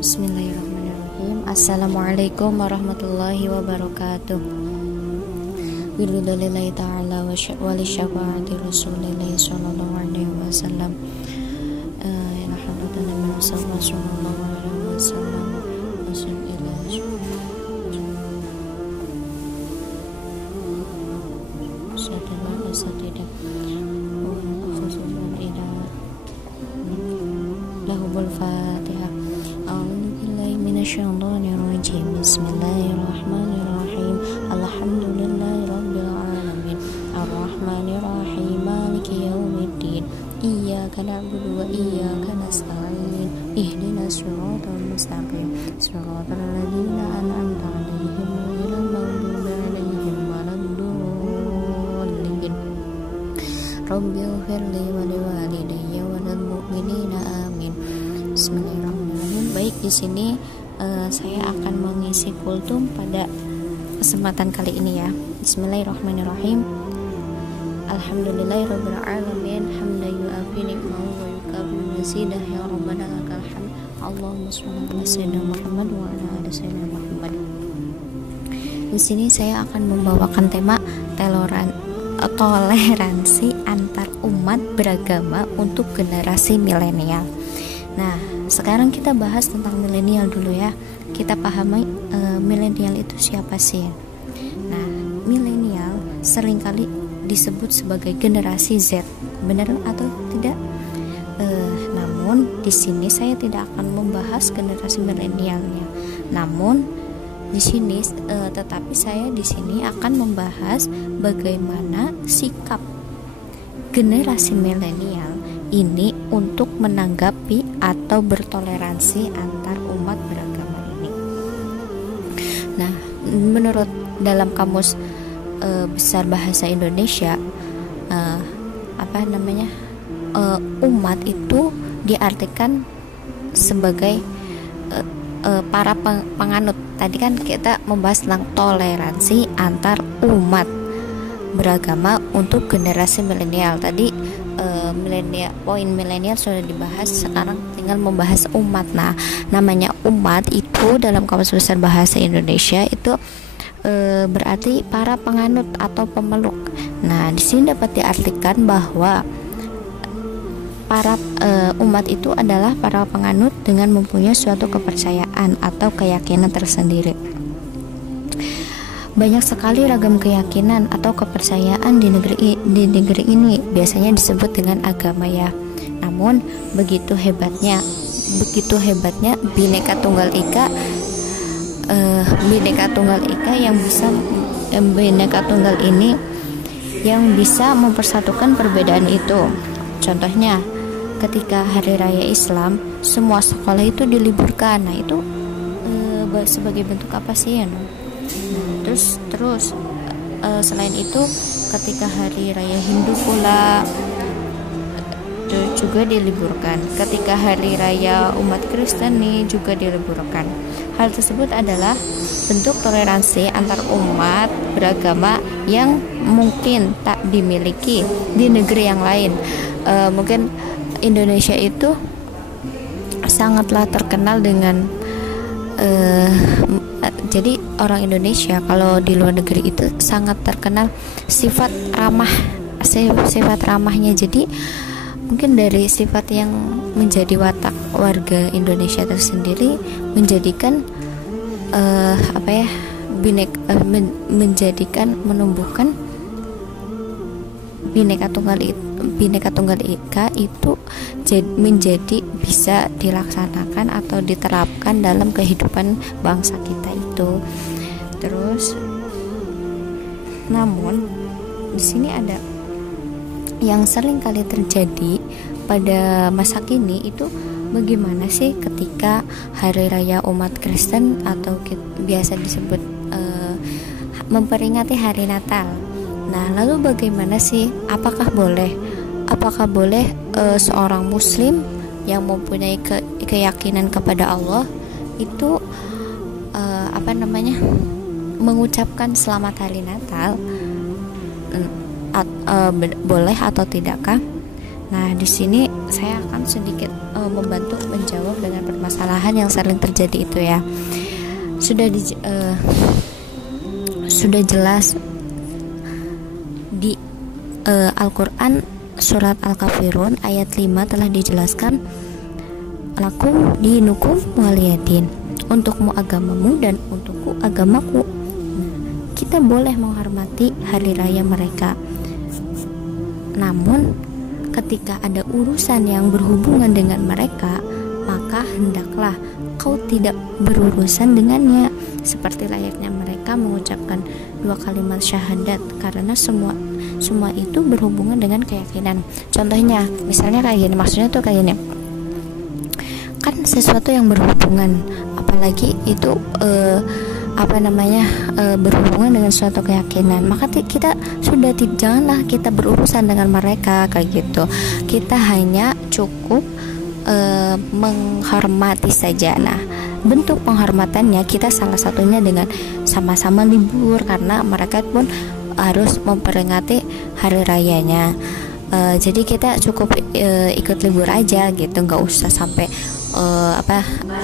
Bismillahirrahmanirrahim. Assalamualaikum warahmatullahi wabarakatuh. Billahi ta'ala wa li syafaati Rasulillah sallallahu alaihi wasallam. Ya hadratan Nabi sallallahu alaihi wasallam. Lahumul Fatihah. A'udzu billahi minasyaitonir rajim. Bismillahirrahmanirrahim. Alhamdulillahi rabbil alamin. Arrahmanir rahim. Maliki yaumiddin. Iyyaka na'budu wa iyyaka nasta'in. Ihdinas siratal mustaqim. Siratal ladzina an'amta 'alaihim ghairil maghdubi 'alaihim waladdallin. Rabbighfirli wa liwalidayya wa lil mu'minina amin. Bismillahirrahmanirrahim. Baik, di sini saya akan mengisi kultum pada kesempatan kali ini ya. Bismillahirrahmanirrahim. Alhamdulillahirabbil alamin, hamdan yu'afi ni'mahu wa yukafi mazidah, ya rabbana lakal hamd. Allahumma shalli ala sayyidina Muhammad wa ala ali sayyidina Muhammad. Di sini saya akan membawakan tema toleransi antar umat beragama untuk generasi milenial. Nah, sekarang kita bahas tentang milenial dulu ya. Kita pahami milenial itu siapa sih? Nah, milenial seringkali disebut sebagai generasi Z. Benar atau tidak? Namun di sini saya tidak akan membahas generasi milenialnya. Namun di sini tetapi saya di sini akan membahas bagaimana sikap generasi milenial ini untuk menanggapi atau bertoleransi antar umat beragama ini. Nah, menurut dalam kamus besar bahasa Indonesia, umat itu diartikan sebagai para penganut. Tadi kan kita membahas tentang toleransi antar umat beragama untuk generasi milenial. Tadi poin milenial sudah dibahas, sekarang tinggal membahas umat. Nah, namanya umat itu dalam kamus besar bahasa Indonesia itu berarti para penganut atau pemeluk. Nah, di sini dapat diartikan bahwa para umat itu adalah para penganut dengan mempunyai suatu kepercayaan atau keyakinan tersendiri. Banyak sekali ragam keyakinan atau kepercayaan di negeri ini, biasanya disebut dengan agama ya. Namun begitu hebatnya Bhinneka Tunggal Ika Bhinneka Tunggal ini yang bisa mempersatukan perbedaan itu. Contohnya, ketika hari raya Islam, semua sekolah itu diliburkan. Nah, itu sebagai bentuk apa sih ya? Terus selain itu, ketika hari raya Hindu pula juga diliburkan. Ketika hari raya umat Kristen nih juga diliburkan. Hal tersebut adalah bentuk toleransi antar umat beragama yang mungkin tak dimiliki di negeri yang lain. Mungkin Indonesia itu sangatlah terkenal dengan jadi orang Indonesia kalau di luar negeri itu sangat terkenal sifat ramahnya. Jadi mungkin dari sifat yang menjadi watak warga Indonesia tersendiri menjadikan menumbuhkan Bhinneka Tunggal Ika itu menjadi bisa dilaksanakan atau diterapkan dalam kehidupan bangsa kita itu. Terus, namun di sini ada yang sering kali terjadi pada masa kini itu, bagaimana sih ketika hari raya umat Kristen atau biasa disebut memperingati hari Natal. Nah, lalu bagaimana sih? Apakah boleh seorang Muslim yang mempunyai keyakinan kepada Allah itu mengucapkan selamat hari Natal? Boleh atau tidakkah? Nah, di sini saya akan sedikit membantu menjawab dengan permasalahan yang sering terjadi itu ya. Sudah jelas di Al-Qur'an surat Al-Kafirun ayat 5 telah dijelaskan, lakum dinukum waliyadin, untukmu agamamu dan untukku agamaku. Kita boleh menghormati hari raya mereka, namun ketika ada urusan yang berhubungan dengan mereka, maka hendaklah kau tidak berurusan dengannya, seperti layaknya mereka mengucapkan 2 kalimat syahadat, karena semua itu berhubungan dengan keyakinan. Contohnya, misalnya kayak gini, maksudnya tuh kayak gini, kan sesuatu yang berhubungan, apalagi itu berhubungan dengan suatu keyakinan, maka kita sudah janganlah kita berurusan dengan mereka kayak gitu. Kita hanya cukup menghormati saja. Nah, bentuk penghormatannya kita salah satunya dengan sama-sama libur, karena mereka pun harus memperingati hari rayanya. Jadi kita cukup ikut libur aja gitu, nggak usah sampai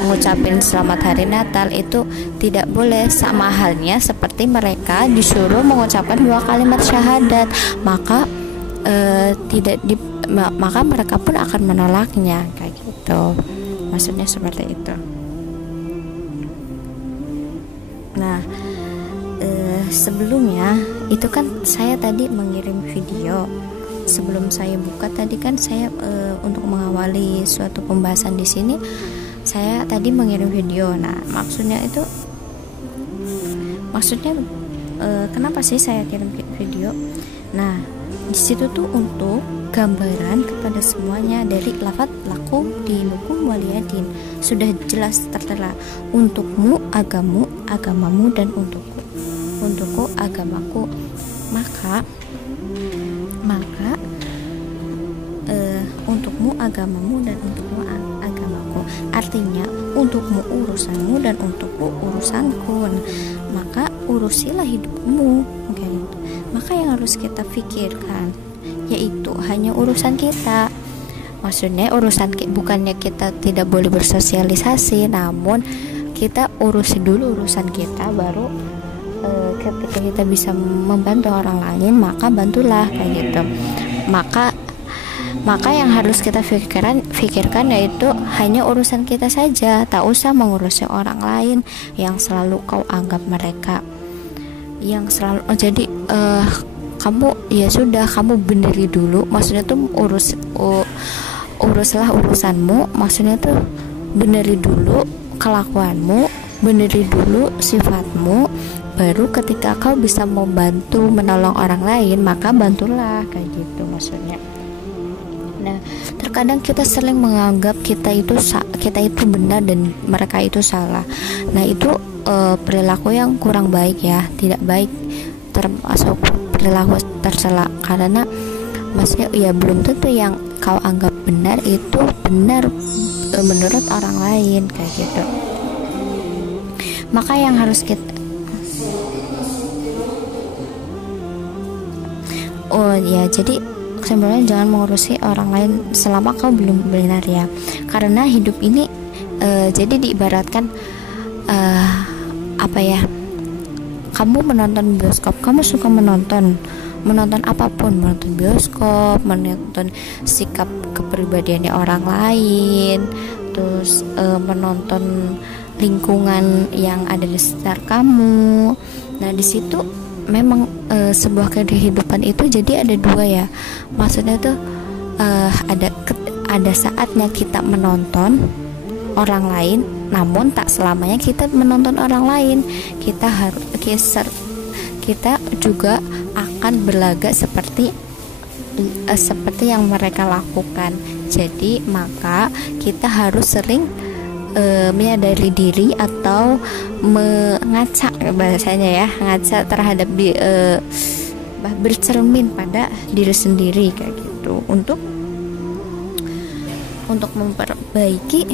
ngucapin selamat hari Natal. Itu tidak boleh, sama halnya seperti mereka disuruh mengucapkan 2 kalimat syahadat, maka maka mereka pun akan menolaknya kayak gitu. Maksudnya seperti itu. Nah, sebelumnya itu kan saya tadi mengirim video. Sebelum saya buka tadi kan saya untuk mengawali suatu pembahasan di sini, saya tadi mengirim video. Nah, maksudnya kenapa sih saya kirim video? Nah, di situ tuh untuk gambaran kepada semuanya dari lafaz lakum dinukum waliyadin. Sudah jelas tertera, untukmu agamamu dan untukku agamaku. Maka untukmu agamamu dan untukku agamaku, artinya untukmu urusanmu dan untukku urusanku. Maka urusilah hidupmu kayak gitu. Maka yang harus kita pikirkan yaitu hanya urusan kita. Maksudnya bukannya kita tidak boleh bersosialisasi, namun kita urusi dulu urusan kita, baru ketika kita bisa membantu orang lain, maka bantulah kayak gitu. Maka yang harus kita pikirkan yaitu hanya urusan kita saja, tak usah mengurusi orang lain yang selalu kau anggap mereka yang selalu kamu ya sudah, kamu beneri dulu. Maksudnya tuh uruslah urusanmu, maksudnya tuh beneri dulu kelakuanmu, beneri dulu sifatmu, baru ketika kau bisa membantu menolong orang lain, maka bantulah kayak gitu maksudnya. Nah, terkadang kita sering menganggap kita itu benar dan mereka itu salah. Nah, itu perilaku yang kurang baik ya, tidak baik, termasuk perilaku tercela, karena maksudnya ya belum tentu yang kau anggap benar itu benar menurut orang lain kayak gitu. Maka yang harus kita jadi sebenarnya jangan mengurusi orang lain selama kau belum benar ya, karena hidup ini jadi diibaratkan kamu menonton bioskop, kamu suka menonton apapun, menonton bioskop, menonton sikap kepribadiannya orang lain, terus menonton lingkungan yang ada di sekitar kamu. Nah, di situ memang sebuah kehidupan itu jadi ada dua ya, maksudnya tuh ada saatnya kita menonton orang lain, namun tak selamanya kita menonton orang lain. Kita juga akan berlagak seperti yang mereka lakukan. Jadi maka kita harus sering menyadari diri atau mengaca, bahasanya ya, ngaca terhadap bercermin pada diri sendiri kayak gitu, untuk memperbaiki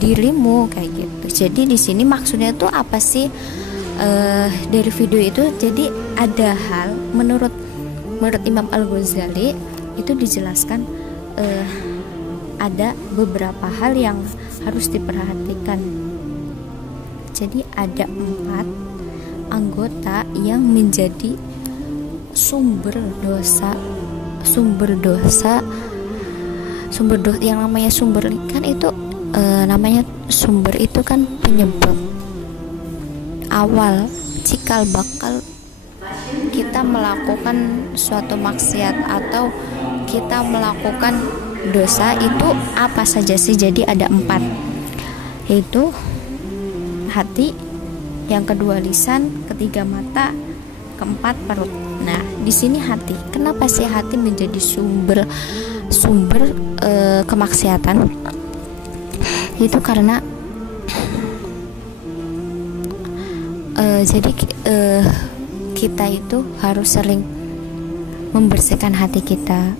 dirimu kayak gitu. Jadi di sini maksudnya tuh apa sih dari video itu? Jadi ada hal menurut Imam Al-Ghazali, itu dijelaskan ada beberapa hal yang harus diperhatikan. Jadi ada 4 anggota yang menjadi sumber dosa yang namanya sumber kan itu namanya sumber itu kan penyebab awal cikal bakal kita melakukan suatu maksiat atau kita melakukan dosa itu apa saja sih. Jadi ada 4, yaitu hati, yang kedua lisan, ketiga mata, keempat perut. Nah, di sini hati. Kenapa sih hati menjadi sumber kemaksiatan? Itu karena kita itu harus sering membersihkan hati kita.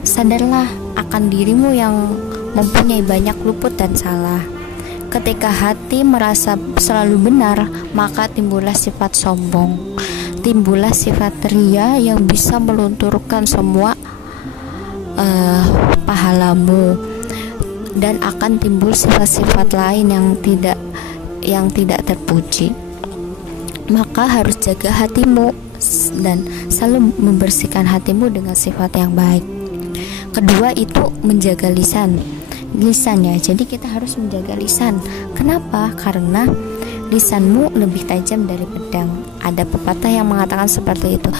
Sadarlah akan dirimu yang mempunyai banyak luput dan salah. Ketika hati merasa selalu benar, maka timbullah sifat sombong, timbullah sifat ria yang bisa melunturkan semua pahalamu, dan akan timbul sifat-sifat lain yang tidak terpuji. Maka harus jaga hatimu dan selalu membersihkan hatimu dengan sifat yang baik. Kedua itu menjaga lisan ya. Jadi kita harus menjaga lisan. Kenapa? Karena lisanmu lebih tajam dari pedang. Ada pepatah yang mengatakan seperti itu.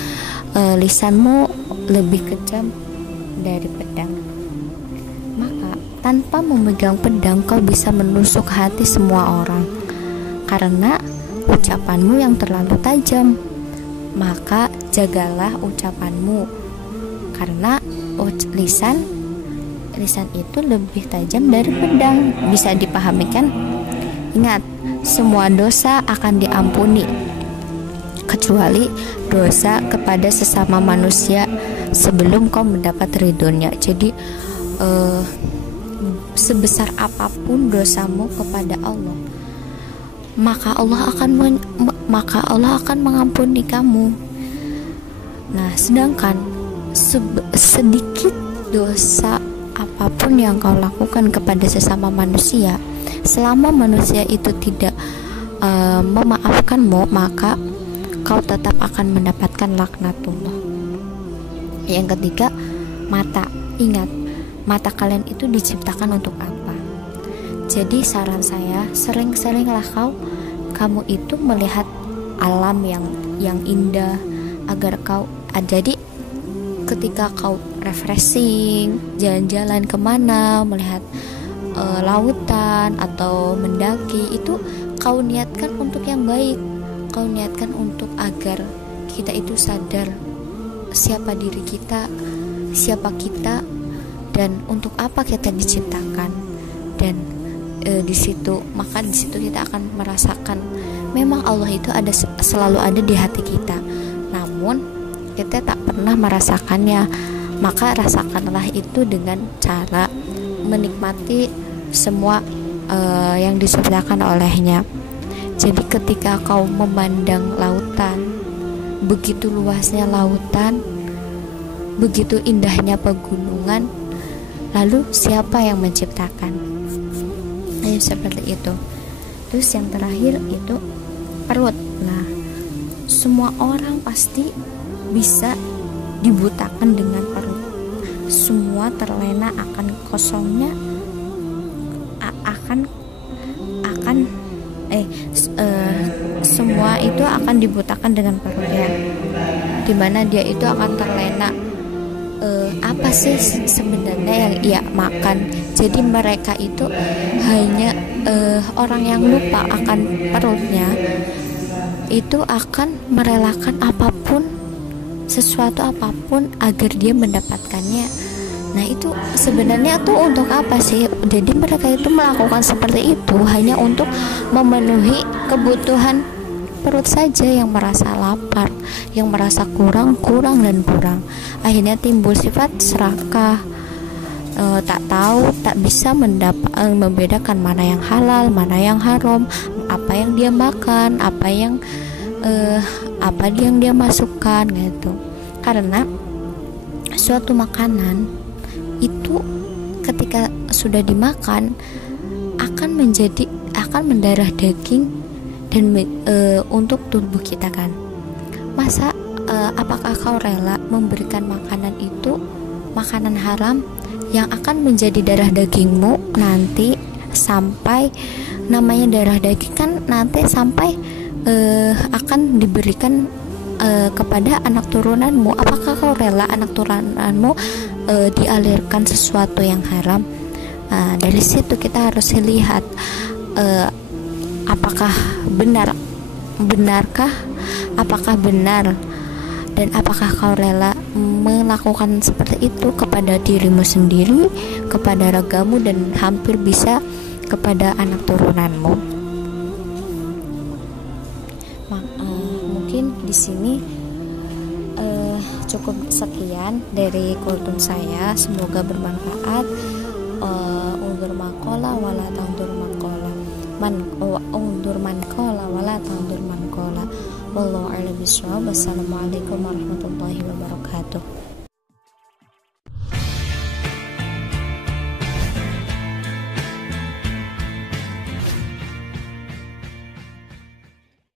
Lisanmu lebih kejam dari pedang. Maka tanpa memegang pedang kau bisa menusuk hati semua orang. Karena ucapanmu yang terlalu tajam. Maka jagalah ucapanmu. Karena lisan itu lebih tajam dari pedang. Bisa dipahami kan? Ingat, semua dosa akan diampuni kecuali dosa kepada sesama manusia sebelum kau mendapat ridhonya. Jadi sebesar apapun dosamu kepada Allah, maka Allah akan mengampuni kamu. Nah, sedangkan sedikit dosa apapun yang kau lakukan kepada sesama manusia, selama manusia itu tidak memaafkanmu, maka kau tetap akan mendapatkan laknatullah. Yang ketiga, mata. Ingat, mata kalian itu diciptakan untuk apa? Jadi saran saya, sering-seringlah kamu itu melihat alam yang indah agar kau jadi ketika kau refreshing, jalan-jalan kemana, melihat lautan atau mendaki, itu kau niatkan untuk yang baik. Kau niatkan untuk agar kita itu sadar siapa diri kita, siapa kita, dan untuk apa kita diciptakan. Dan di situ kita akan merasakan memang Allah itu selalu ada di hati kita. Namun kita tak pernah merasakannya. Maka rasakanlah itu dengan cara menikmati semua yang disediakan olehnya. Jadi ketika kau memandang lautan, begitu luasnya lautan, begitu indahnya pegunungan, lalu siapa yang menciptakan? Seperti itu. Terus yang terakhir itu perut. Nah, semua orang pasti bisa dibutakan dengan perut. Semua terlena akan kosongnya, semua itu akan dibutakan dengan perutnya, dimana dia itu akan terlena apa sih sebenarnya yang ia makan. Jadi mereka itu hanya orang yang lupa akan perutnya itu akan merelakan sesuatu apapun agar dia mendapatkannya. Nah, itu sebenarnya tuh untuk apa sih? Jadi mereka itu melakukan seperti itu hanya untuk memenuhi kebutuhan perut saja, yang merasa lapar, yang merasa kurang. Akhirnya timbul sifat serakah, tak tahu, tak bisa membedakan mana yang halal, mana yang haram, apa yang dia makan, apa yang dia masukkan gitu. Karena suatu makanan itu ketika sudah dimakan akan mendarah daging dan untuk tubuh kita kan. Masa apakah kau rela memberikan makanan itu, makanan haram yang akan menjadi darah dagingmu nanti, sampai namanya darah daging kan nanti sampai akan diberikan kepada anak turunanmu? Apakah kau rela anak turunanmu dialirkan sesuatu yang haram? Dari situ kita harus lihat apakah benarkah, apakah benar, dan apakah kau rela melakukan seperti itu kepada dirimu sendiri, kepada ragamu, dan hampir bisa kepada anak turunanmu. Mungkin di sini cukup sekian dari kultum saya, semoga bermanfaat. Undur makola wala tandur makola, undur mankola wala tandur mankola. Wallahu a'lam bishawab. Wassalamualaikum warahmatullahi wabarakatuh.